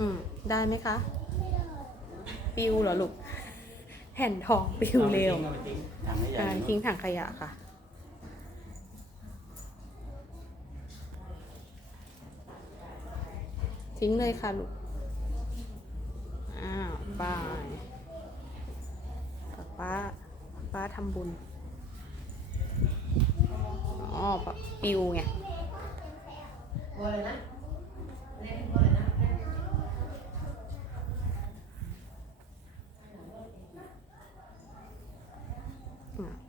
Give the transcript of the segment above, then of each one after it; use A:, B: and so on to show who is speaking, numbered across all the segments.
A: อืม ได้ไหมคะ ปิวเหรอลูก แผ่นทองปิวเร็ว
B: อาไปทิ้งถังขยะ
A: อ่าทิ้งถังขยะค่ะ ทิ้งเลยค่ะลูก อ้าวบายป้าป้า ทำบุญ อ๋อปะปิวไงอะ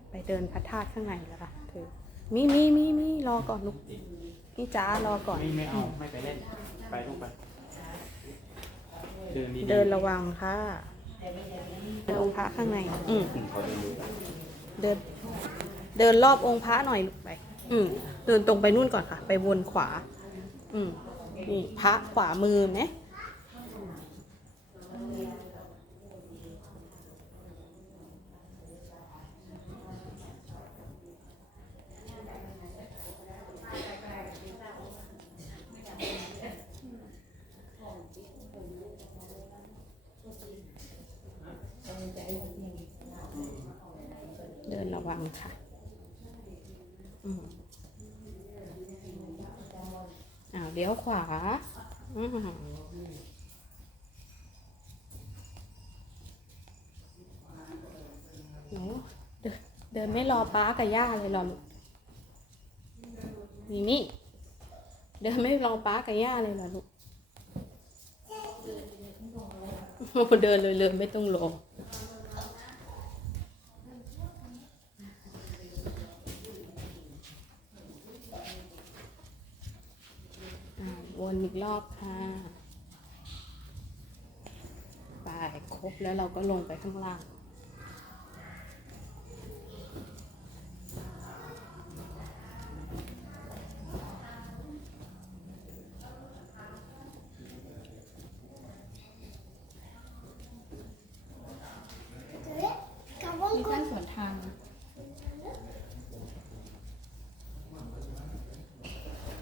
A: ไปเดินพระธาตุข้างในแล้วค่ะเธอมีมีมีมีรอก่อนลูกนี่จ้ารอก่อน
B: ไม่ไม่เอา ไม่ไปเล่น ไปลูกไป เดินดีๆ
A: เดินระวังค่ะ เป็นองค์พระข้างใน อืม
B: อืมขอเดินดูก่อน
A: เดิน เดินรอบองค์พระหน่อยลูกไป อืมเดินตรงไปนู่นก่อนค่ะ ไปวนขวา อืมนี่พระขวามือไหม ระวังค่ะอ้าวเดี๋ยวขวาอืมหนูเดินไม่รอป้ากับย่าเลยหรอลูกนี่นี่เดินไม่รอป้ากับย่าเลยหรอลูกโอ้เดินเลยเลยไม่ต้องรอ อ่า วนอีกรอบค่ะไปครบแล้วเราก็ลงไปข้างล่างมีด้านสวนทาง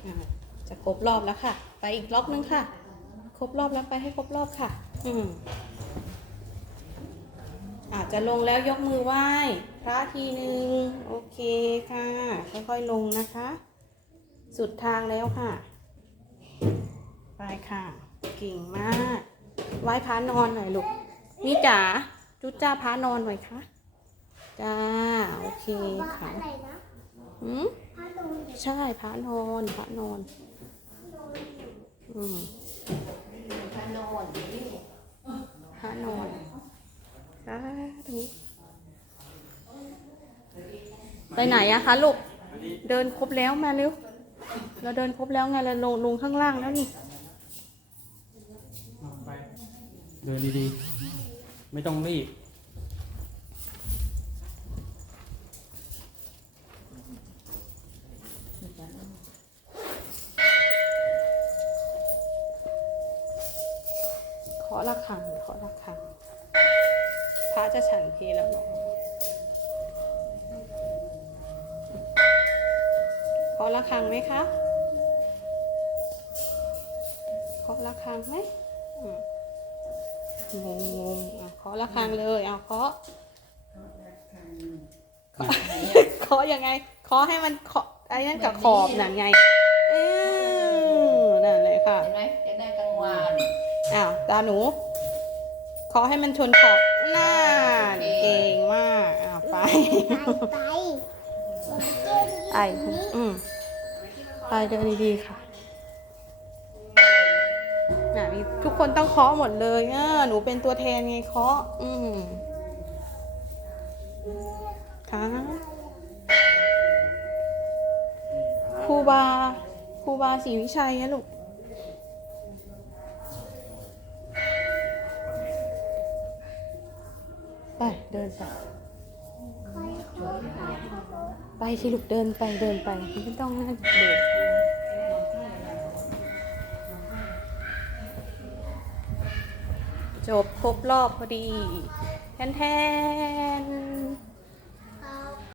A: อ่าจะ ครบรอบแล้วค่ะ ไปอีกรอบนึงค่ะ ครบรอบแล้วไปให้ครบรอบค่ะ อืมอาจจะลงแล้วยกมือไหว้ พระทีหนึ่งโอเคค่ะ ค่อยๆลงนะคะ สุดทางแล้วค่ะ ไปค่ะเก่งมาก ไหว้พระนอนหน่อยลูกมีจ๋าจุดจ้าพระนอนหน่อยค่ะจ้าโอเคค่ะ
C: อะไรนะ
A: อืม
C: พระโดน
A: ใช่พระนอนพระนอน อืม
C: พระนอน
A: พระนอนสาธุไปไหนอะคะลูก เดินครบแล้วมาเร็ว เราเดินครบแล้วไงเราลงลงข้างล่างแล้วนี่
B: เอาไปเดินดีๆ ไม่ต้องรีบะ
A: ระฆังเคาะระฆังพระจะฉันเพลแล้วเนาะเคาะระฆังไหมคะเคาะระฆังไหมอืมงงงงอะเคาะระฆังเลยเอาเคาะเคาะเคาะยังไงเคาะให้มันเคาะไอ้นั่นกับขอบนั่นไงเออนั่นเลยค่ะ
C: เห็นไหมจะได้กลางวาน
A: อ้าว ตาหนู ขอให้มันชนขอบน่าเก่งมากอ้าวไป
C: ไป
A: ไปอืมไปเดินดีๆค่ะน่ะนี่ทุกคนต้องเคาะหมดเลยอะหนูเป็นตัวแทนไงเคาะ อืมค่ะครูบาครูบาศรีวิชัยนะลูก ไปเดินไปไปที่ลูกเดินไปเดินไปไม่ต้องนั่นเดินจบครบรอบพอดีแทนแทน